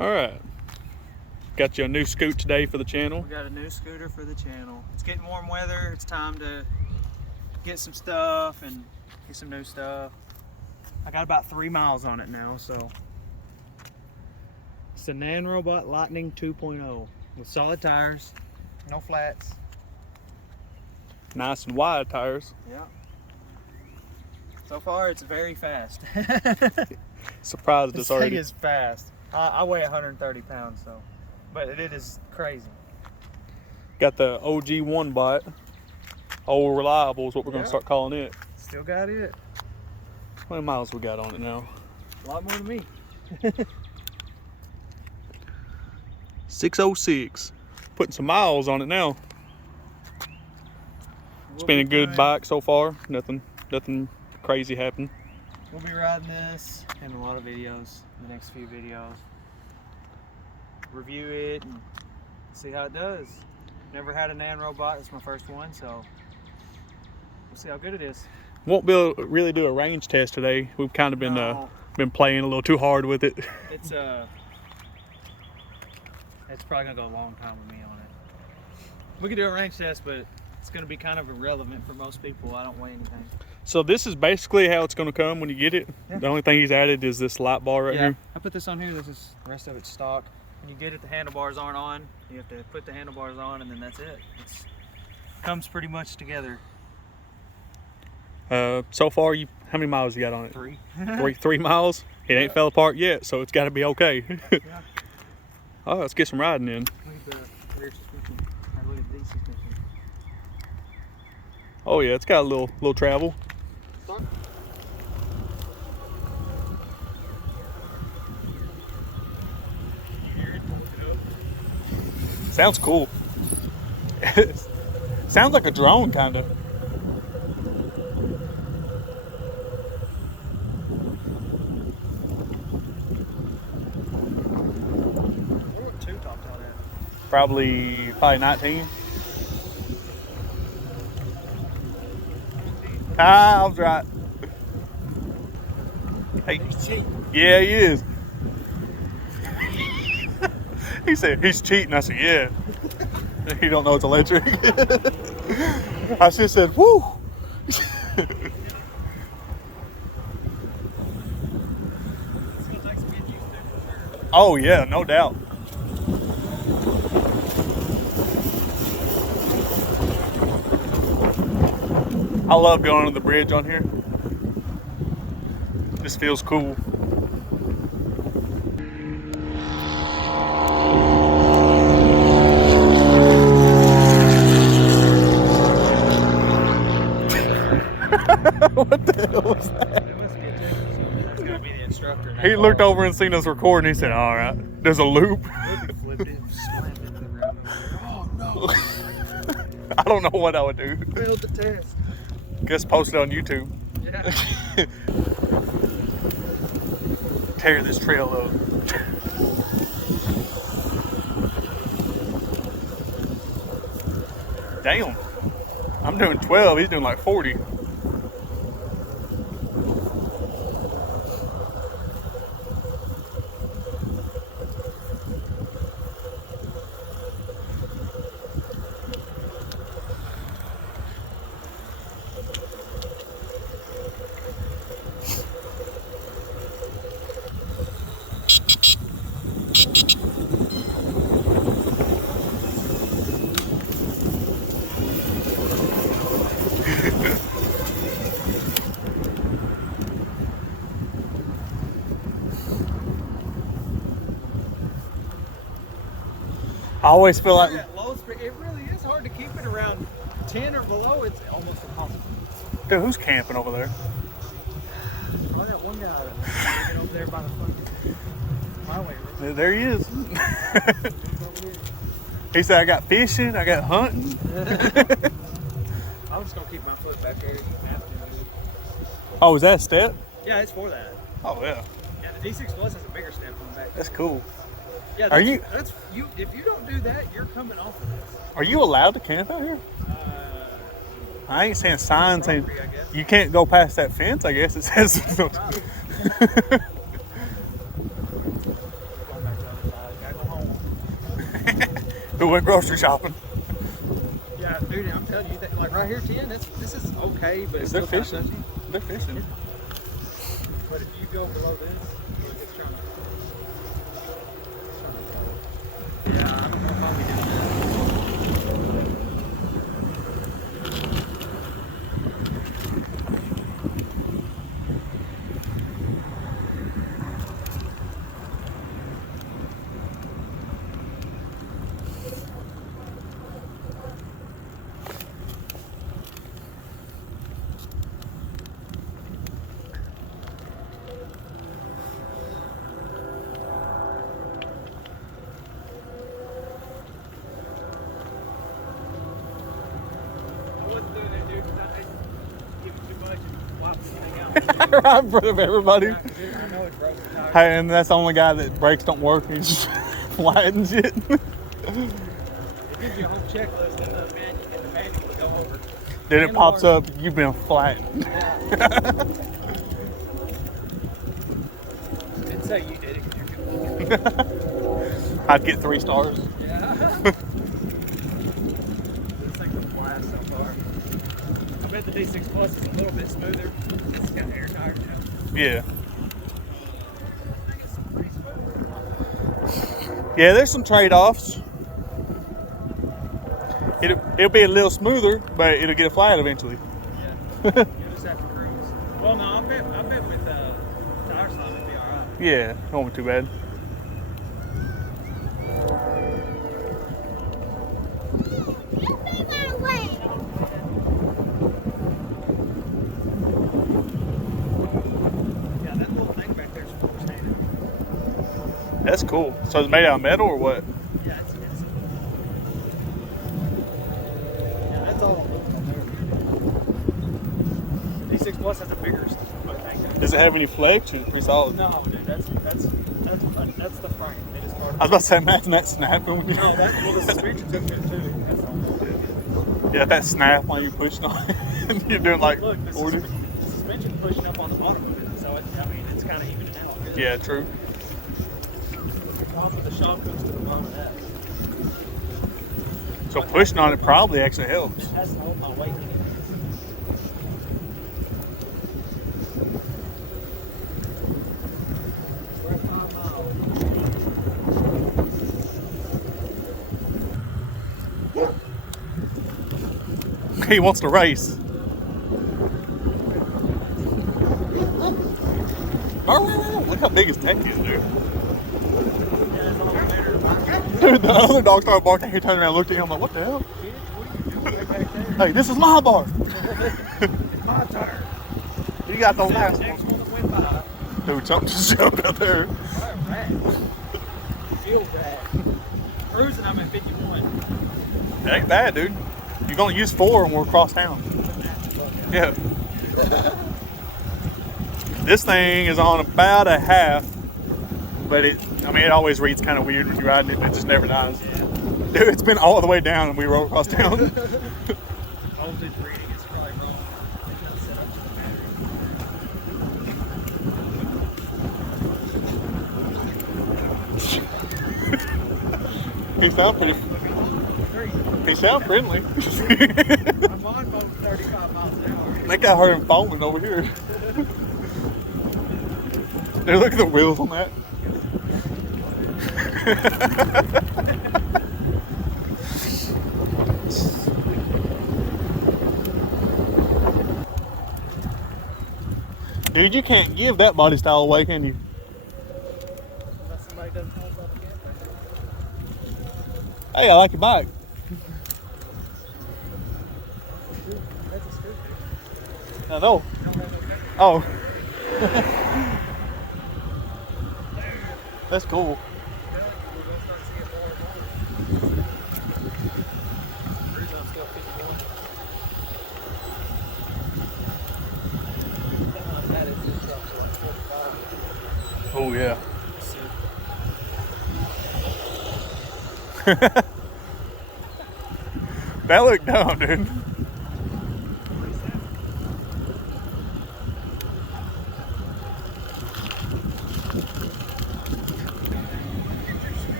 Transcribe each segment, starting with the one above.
All right. Got you a new scoot today for the channel. We got a new scooter for the channel. It's getting warm weather. It's time to get some stuff and get some new stuff. I got about 3 miles on it now, so. It's a Nanrobot Lightning 2.0 with solid tires, no flats. Nice and wide tires. Yeah. So far, it's very fast. Surprised us already. This thing is fast. I weigh 130 pounds, so, but it is crazy. Got the OG one bot. Old reliable is what we're gonna start calling it. Still got it. How many miles we got on it now? A lot more than me. 606. Putting some miles on it now. It's been a good bike so far. Nothing crazy happened. We'll be riding this in a lot of videos, the next few videos. Review it and see how it does. Never had a Nanrobot, it's my first one, so we'll see how good it is. Won't be able to really do a range test today. We've kind of been playing a little too hard with it. It's probably gonna go a long time with me on it. We could do a range test, but it's gonna be kind of irrelevant for most people. I don't weigh anything. So this is basically how it's going to come when you get it. Yeah. The only thing he's added is this light bar right here. I put this on here. This is the rest of it's stock. When you get it, the handlebars aren't on. You have to put the handlebars on, and then that's it. It comes pretty much together. So far, how many miles you got on it? 3. 3 miles. It ain't fell apart yet, so it's got to be okay. Yeah. Oh, let's get some riding in. Look at the rear suspension. Look at the suspension. Oh yeah, it's got a little travel. Sounds cool. Sounds like a drone, kind of. What 2 topped out at? Probably 19. I was right. Hey. He's cheating. Yeah, he is. He said he's cheating. I said, yeah. He don't know it's electric. I just said, whoo. Oh yeah, no doubt. I love going on the bridge on here. Just feels cool. What the hell was that? It must be a technician. That's gotta be the instructor. He looked over and seen us recording. He said, all right, there's a loop. Flipped it, slammed into the ground. Oh no. I don't know what I would do. Failed the test. Guess post it on YouTube. Yeah. Tear this trail up. Damn. I'm doing 12. He's doing like 40. I always feel like Low speed, it really is hard to keep it around 10 or below. It's almost impossible. Dude, who's camping over there? I got one guy over there by the fucking highway. Right? There he is. He said, I got fishing, I got hunting. I'm just gonna keep my foot back there. Oh, is that a step? Yeah, it's for that. Oh yeah. Yeah, the D6 Plus has a bigger step on the back. That's cool. Yeah, that's you. If you don't do that, you're coming off of this. Are you allowed to camp out here? I ain't seeing signs saying you can't go past that fence. I guess it says. who went grocery shopping. Yeah, dude, I'm telling you, that, like right here, 10, this is okay, but it's They're still kinda fishing. touchy. They're fishing. But if you go below this, look, it's trying to. Yeah, I don't know if I'll be doing that. Right in front of everybody. I know it's broken. Hey, and that's the only guy that brakes don't work. He just flattens it. It gives you a whole checklist in the manual to go over. Then it pops up, you've been flattened. Yeah. Didn't say you did it because you're good. I'd get 3 stars. Yeah. This thing's a blast so far. I bet the D6 Plus is a little bit smoother. It's got air tires now. Yeah. Yeah, there's some trade-offs. It'll be a little smoother, but it'll get flat eventually. Yeah. You just have to cruise. Well, no, I bet with tire slime it'd be alright. Yeah, it won't be too bad. Yeah, that little thing back there's floor standing. That's cool. So it's made out of metal or what? Yeah, it's yeah, that's all. D6 Plus has a bigger thing. Does it have any flex or is it pretty solid? No, dude, that's the frame. They just started. I was about to say, imagine that snapping when you... No, well, the suspension took it too. That's all. Yeah, that snap while you're pushing on it. And you're doing like Look, the 40. suspension pushing up on the bottom of it, so it's kind of evening out. Yeah, true. The top of the shock goes to the bottom of that. So pushing on it probably actually helps. It has to hold my weight in it. We're at 5 miles. He wants to race. Look how big his neck is, dude. Yeah, it's a lot better. Dude, the other dog started barking. He turned around and looked at him. I'm like, what the hell? Kid, what are you doing right back there? Hey, this is my bar. It's my turn. You got the Next last one one. that went by. Dude, something just jumped out there. Alright, rat. Feel bad. Cruising, I'm at 51. It ain't bad, dude. You're gonna use 4 and we're across town. Yeah. This thing is on about a half, but it always reads kind of weird when you're riding it. It just never dies. Yeah. Dude, it's been all the way down and we rode across town. Voltage reading is probably wrong. It's not set up to the battery. He sound pretty. He sound friendly. I'm on about 35 miles an hour. That guy heard him foaming over here. Dude, look at the wheels on that. Dude, you can't give that body style away, can you? Unless somebody doesn't know about the camper. Hey, I like your bike. That's a scooter. I know. You don't have no camper. Oh. That's cool. We're going to start seeing more and more. Cruising, I'm still 51. That is it drops to like 45. Oh, yeah. That looked dumb, dude.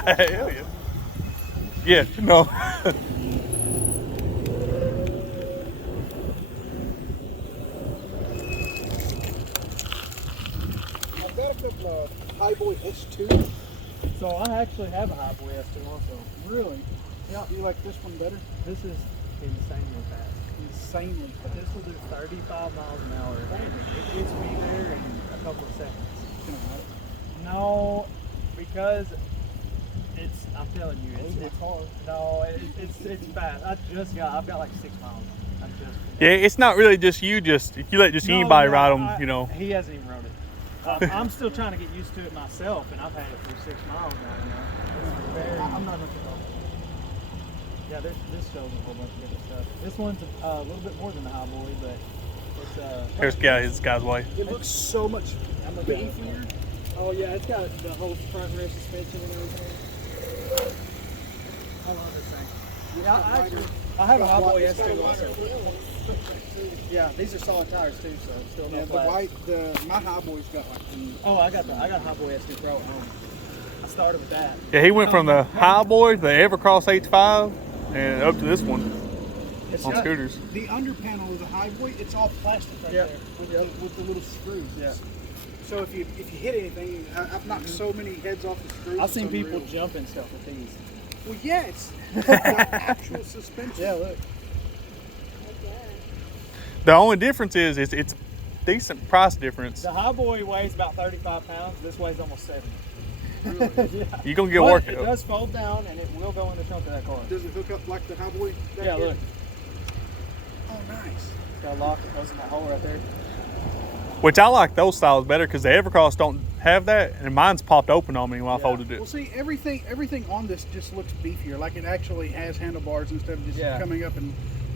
Hell yeah. Yeah, no. I've got a couple of Highboy S2. So I actually have a Highboy S2 also. Really? Yeah. You like this one better? This is insanely fast. Insanely fast. This will do 35 miles an hour. And it gets me there in a couple of seconds. No, because I'm telling you, it's hard. No, it's fast. I've got like 6 miles. Yeah, it's not really just you. If you let anybody ride them, you know. He hasn't even rode it. I'm still trying to get used to it myself, and I've had it for 6 miles now. You know, I'm not much of a. Yeah, this shows a whole bunch of different stuff. This one's a little bit more than the Highboy, but it's Here's this guy's way. It looks so much beefier. Oh yeah, it's got the whole front rear suspension and everything. I love this thing. Yeah, I have a Highboy S2 also. Yeah, these are solid tires too, so it's still not flat. My Highboy's got like. Oh, I got Highboy S2 Pro at home. I started with that. Yeah, he went from the Highboy, the Evercross 85, and up to this one on scooters. The under panel of the Highboy, it's all plastic right there with the little screws. Yeah. So if you hit anything, I've knocked so many heads off the screws. I've seen people jump and stuff with these. Well, yeah, it's like actual suspension. Yeah, look. The only difference is it's decent price difference. The Highboy weighs about 35 pounds. This weighs almost 70. Really? Yeah. You're gonna get But work. It does fold down, and it will go in the trunk of that car. Does it hook up like the Highboy? Yeah, look. Oh, nice. It's got a lock that goes in that hole right there. Which I like those styles better because the Evercross don't have that, and mine's popped open on me when I folded it. Well, see, everything on this just looks beefier. Like it actually has handlebars instead of just coming up and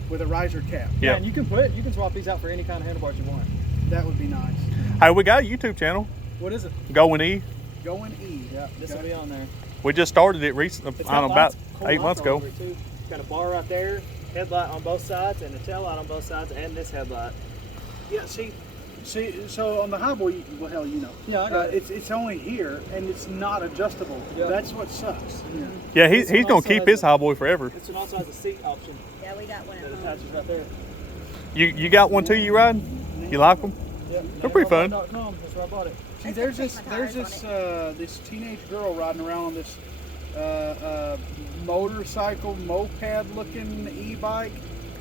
with a riser cap. Yeah, and you can swap these out for any kind of handlebars you want. That would be nice. Hey, we got a YouTube channel. What is it? Going E. Going E. Yeah, this will be on there. We just started it recently. I don't know, about 8 months ago. It's got a bar right there, headlight on both sides, and a tail light on both sides, and this headlight. Yeah, see, so on the Highboy, well, hell, you know. Yeah, I got it. It's only here, and it's not adjustable. Yeah. That's what sucks. Yeah, he's gonna keep his Highboy forever. This one also has a seat option. Yeah, we got one That at home. attaches right there. You got one too? You ride? You like them? Yeah, They're pretty fun. No, that's where I bought it. See, I there's took this my tires this teenage girl riding around on this motorcycle moped looking e-bike.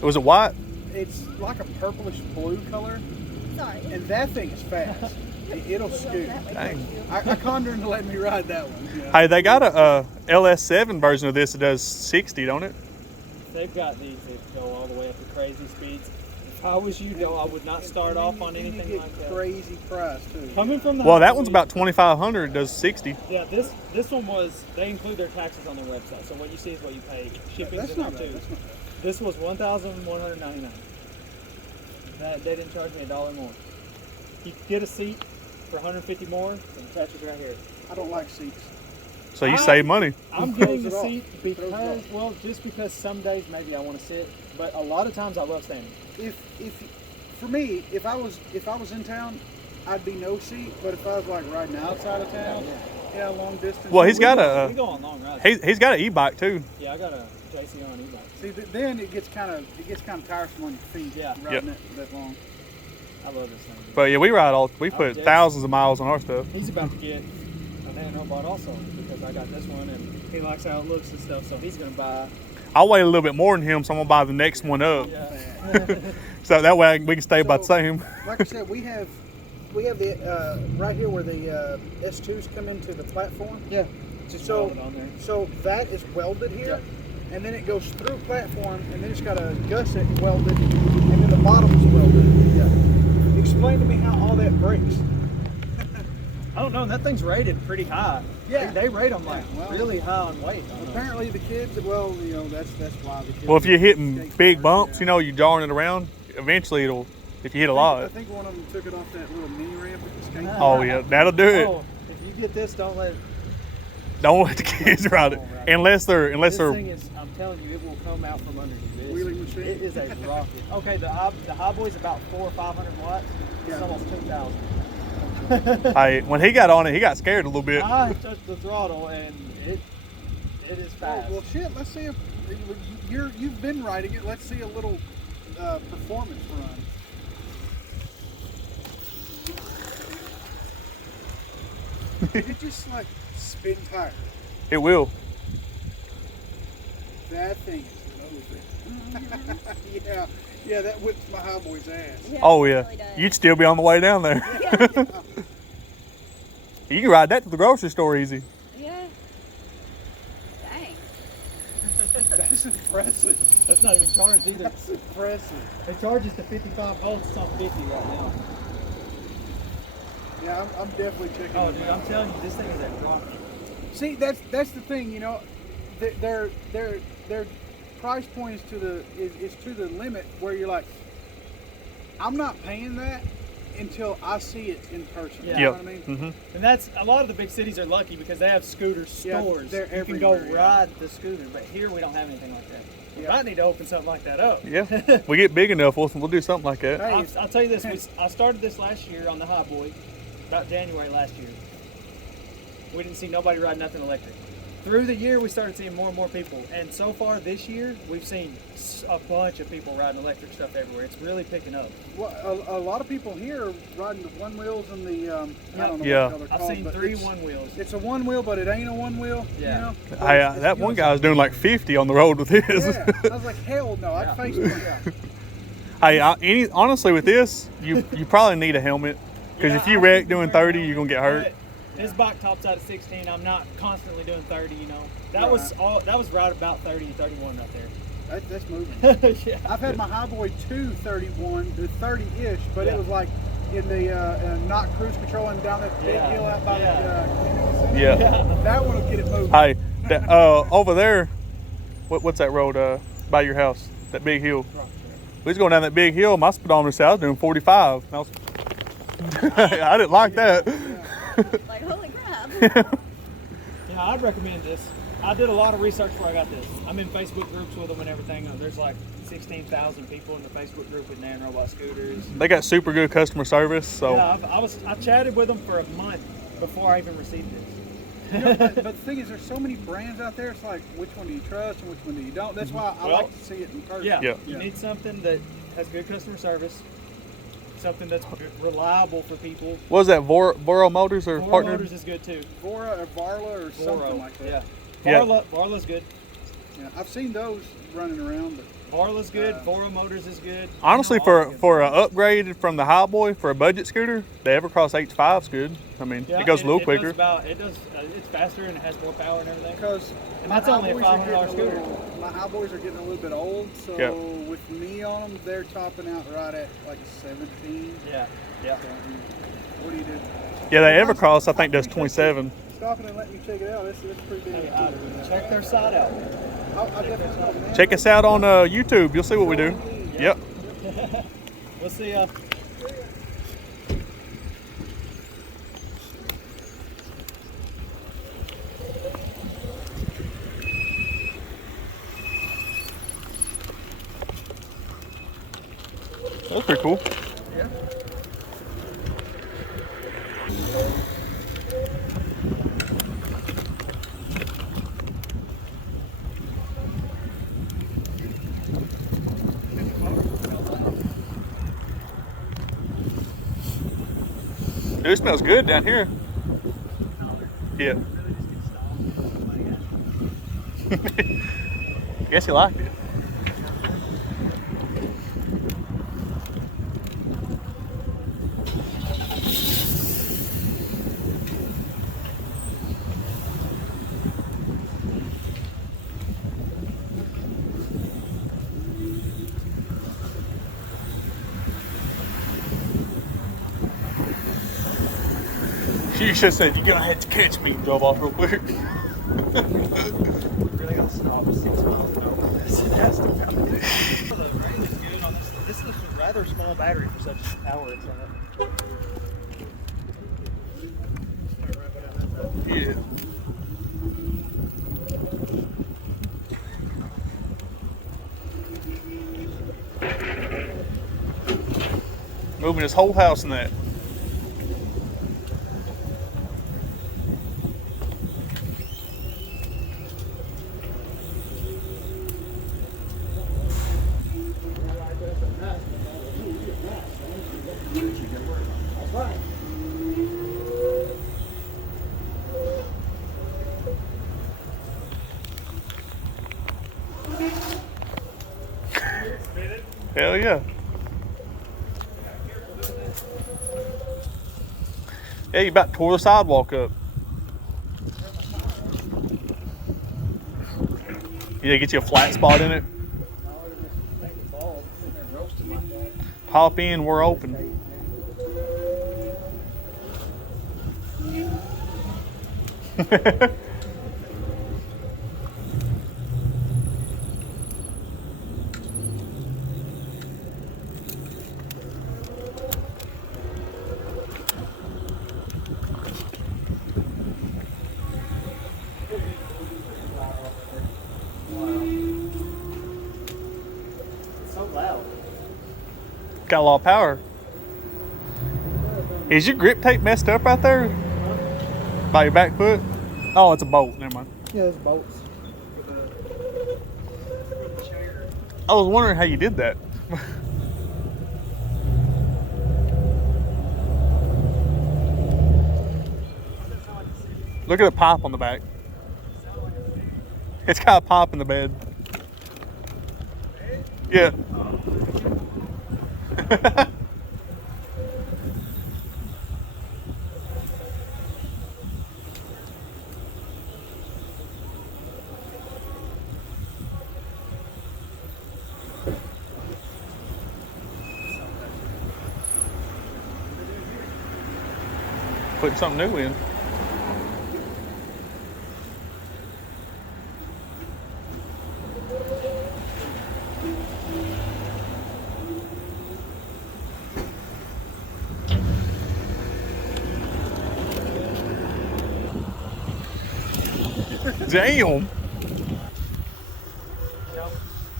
Was it white? It's like a purplish blue color, Sorry. and that thing is fast. It'll scoot. Dang. I conned her into letting me ride that one. Yeah. Hey, they got a LS7 version of this that does 60, don't it? They've got these that go all the way up to crazy speeds. If I was you, though, I would not start off on anything like that. Crazy price too. Coming from the Well, that Highboy- one's about 2,500. Does 60. Yeah, this one was, they include their taxes on their website, so what you see is what you pay. Shipping's That's in not there bad. too. That's not bad. This was $1,199. They didn't charge me $1 more. You could get a seat for $150 more, and it attaches right here. I don't like seats. So you save money. I'm Throws getting it the off. seat Throws it because, off. well, just because some days maybe I want to sit, but a lot of times I love standing. If for me, if I was in town, I'd be no seat. But if I was like riding outside of town, yeah, long distance. Well, he's We got we go on long rides. he's got an e-bike too. Yeah, I got a JC on e-bike. See, then it gets kind of tiresome on your feet. Yeah. riding it that long. I love this thing. But yeah, we put Jason. thousands of miles on our stuff. He's about to get a Nanrobot also because I got this one and he likes how it looks and stuff, so he's gonna buy. I'll wait a little bit more than him, so I'm gonna buy the next one up. Yeah. So that way we can stay about the same. Like I said, we have the right here where the S2s come into the platform. Yeah. Just weld it on there. So that is welded here, and then it goes through platform, and then it's got a gusset welded, and then the bottom is welded. Yeah. Explain to me how all that breaks. I don't know, that thing's rated pretty high. Yeah. They rate them like well, really high on weight. Apparently the kids, well, you know, that's why the kids. Well, if you're hitting skate big cars, bumps, yeah. you know, you're jarring it around. Eventually, if you hit a I lot. think one of them took it off that little mini ramp at the skate park. Oh yeah, that'll do it. Oh, if you get this, don't let Don't let the kids ride it unless they're this thing is, I'm telling you, it will come out from under you. Wheeling machine. It is a rocket. Okay, the Highboy's about 400 or 500 watts. It's Yeah. almost 2,000. Hey, when he got on it, he got scared a little bit. I touched the throttle and It is fast. Well, shit. Let's see if you've been riding it. Let's see a little performance run. It just like spin tire. It will. That thing is nosy. Yeah, that whips my highboy's ass. Yeah, Oh it yeah. really does. You'd still be on the way down there. Yeah. You can ride that to the grocery store easy. Yeah. Dang. That's impressive. That's not even charged either. That's impressive. It charges to 55 volts. It's on 50 right now. Yeah, I'm definitely checking. Oh, them dude, out. I'm telling you, this thing is at drop. See, that's the thing, you know, their price point is to the limit where you're like, I'm not paying that until I see it in person. Yeah. You know Yep. what I mean? Mm-hmm. And that's a lot of the big cities are lucky because they have scooter Yeah, stores. they're You can go everywhere, yeah. ride the scooter, but here we don't have anything like that. We Yeah. might need to open something like that up. Yeah. We get big enough, we'll do something like that. Hey, I'll tell you this: I started this last year on the Highboy, about January last year. We didn't see nobody ride nothing electric. Through the year, we started seeing more and more people, and so far this year, we've seen a bunch of people riding electric stuff everywhere. It's really picking up. well, a lot of people here are riding the one wheels and the I don't know Yeah. what the hell they're I've called, seen but 3 it's- one wheels. It's a one wheel, but it ain't a one wheel. Yeah. You know? That one guy was doing like 50 on the road with his. Yeah. I was like, hell no, I'd Yeah. face it. Yeah. Hey, honestly, with this, you probably need a helmet because if you wreck doing 30, you're gonna get hurt. But his bike tops out at 16. I'm not constantly doing 30. You know, that Right. was all. That was right about 30, 31 up That's moving. there. Yeah. I've had my Highboy 231 to 30-ish, but Yeah. it was like in the not cruise controlling down that big Yeah. hill out by Yeah. the community center. Yeah. That one will get it moving. Hey, over there, what's that road by your house? That big hill. We was going down that big hill. My speedometer said I was doing 45. And I didn't like that. Like, holy crap. You know, I'd recommend this. I did a lot of research before I got this. I'm in Facebook groups with them and everything. There's like 16,000 people in the Facebook group with Nanrobot scooters. They got super good customer service. So Yeah, I chatted with them for a month before I even received this. You know, but the thing is, there's so many brands out there. It's like, which one do you trust and which one do you don't? That's why I Well, like to see it in person. Yeah, Yeah. you need something that has good customer service, something that's reliable for people. what was that? Voro Motors or Voro partnered? Motors is good too. Vora or Varla or something Voro, like that. yeah. Yeah. Varla's good. Yeah, I've seen those running around, but Varla's good. Voro Motors is good. Honestly, You know, all for good. an upgrade from the Highboy for a budget scooter, the Evercross H5's good. I mean, Yeah, it goes a little It quicker. does. It's faster and it has more power and everything. because And that's only a $500 scooter. My Highboys are getting a little bit old, so Yeah. with me on them, they're topping out right at like 17. Yeah, yeah. What do you do? Yeah, that Evercross I think does 27. Stopping and letting me check it out. That's pretty big. Hey, check their side out. I definitely know, man. Check us out on YouTube. You'll see what we do. Yep. We'll see. That's pretty cool. Yeah. Dude, it smells good down here. Yeah. Guess you liked it. She should have said, "You're gonna have to catch me," and drove off real quick. Really gonna stop 6 miles an hour. It has to come. The range is good on this. This is a rather small battery for such power it's on it. Yeah. Moving his whole house in that. That's right. Hell yeah. Yeah, you about tore the sidewalk up. Yeah, get you a flat spot in it. Hop in, we're open. It's so loud. Got a lot of power. Is your grip tape messed up right there? By your back foot? Oh, it's a bolt. Never mind. Yeah, there's bolts. I was wondering how you did that. Look at the pipe on the back. It's got a pipe in the bed. Yeah. Putting something new in. Damn.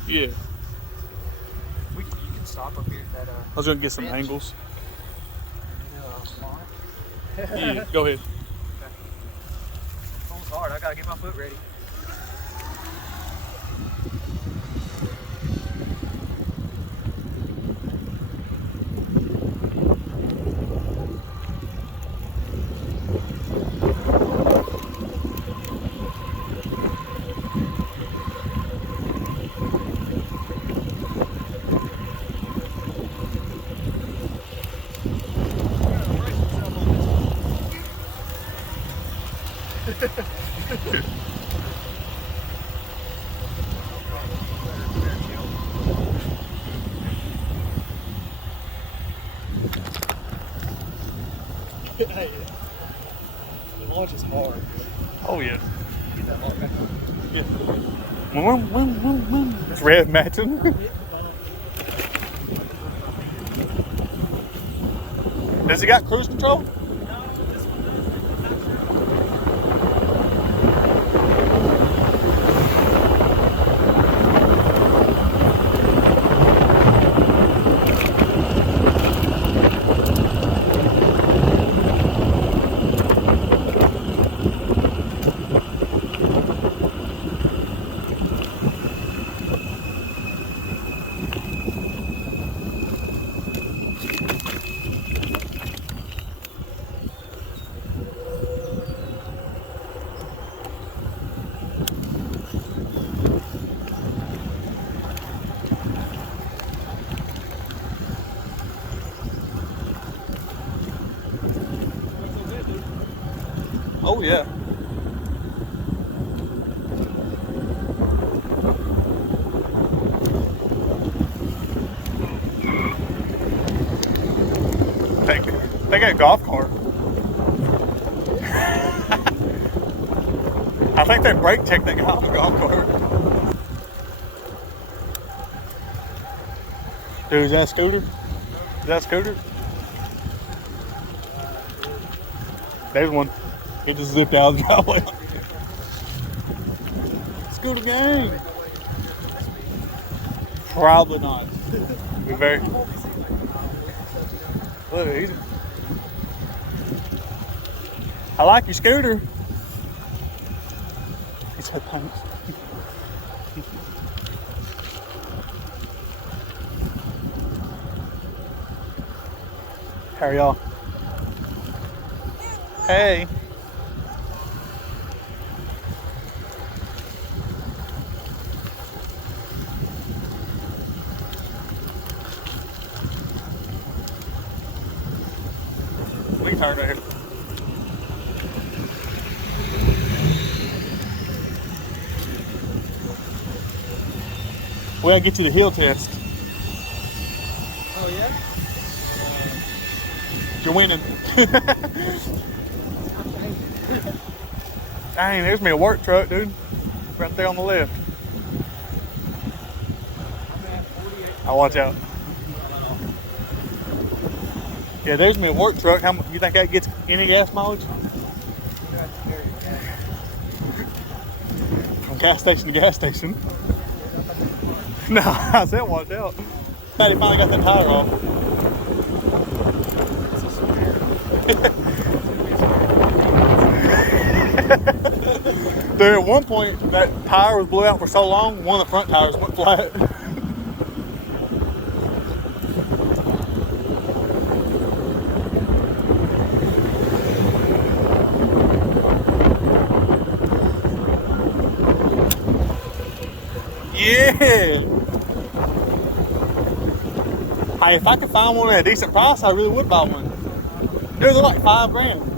Yeah. You can stop up here at that. I was gonna get some angles. Lawn. Yeah, go ahead. Pulls hard. I gotta get my foot ready. Hey, the launch is hard. Oh yeah. Get that hard back. Yeah. It's red matching. Does he got cruise control? Oh yeah. They got a golf cart. I think they brake checked that guy on the golf cart. Dude, is that a scooter? Is that a scooter? There's one. It just zipped out of the driveway. Scooter gang. Probably not. Be very. Look, he's. I like your scooter. He said thanks. How are y'all? Hey. We tired right here. We gotta get you the heel test. Oh yeah? You're winning. Dang, there's me a work truck, dude. Right there on the left. I'll watch out. Yeah, there's me a work truck. How you think that gets any gas mileage? From gas station to gas station. No, I said watch out. Glad he finally got that tire off. Dude, at one point, that tire was blew out for so long, one of the front tires went flat. Yeah! Hey, if I could find one at a decent price, I really would buy one. Dude, they're like $5 grand.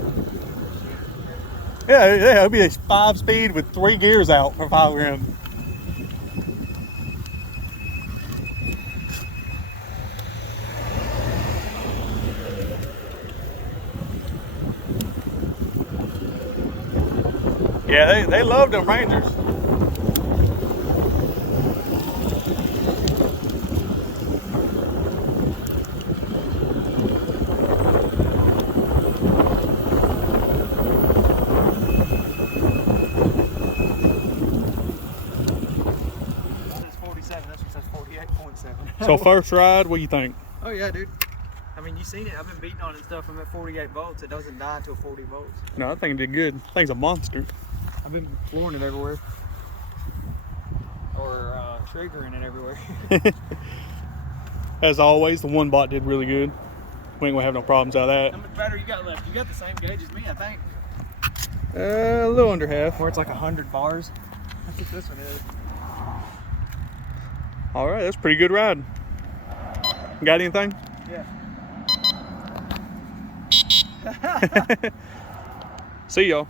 Yeah, it'd be a 5-speed with 3 gears out for $5 grand. Yeah, they love them Rangers. So first ride, what do you think? Oh yeah, dude. I mean, you seen it. I've been beating on it and stuff. I'm at 48 volts. It doesn't die until 40 volts. No, that thing did good. That thing's a monster. I've been flooring it everywhere. Or triggering it everywhere. As always, the one bot did really good. We ain't gonna have no problems out of that. How much battery you got left? You got the same gauge as me, I think. A little under half. Where it's like 100 bars. I think this one is. All right, that's a pretty good ride. Got anything? Yeah. See y'all.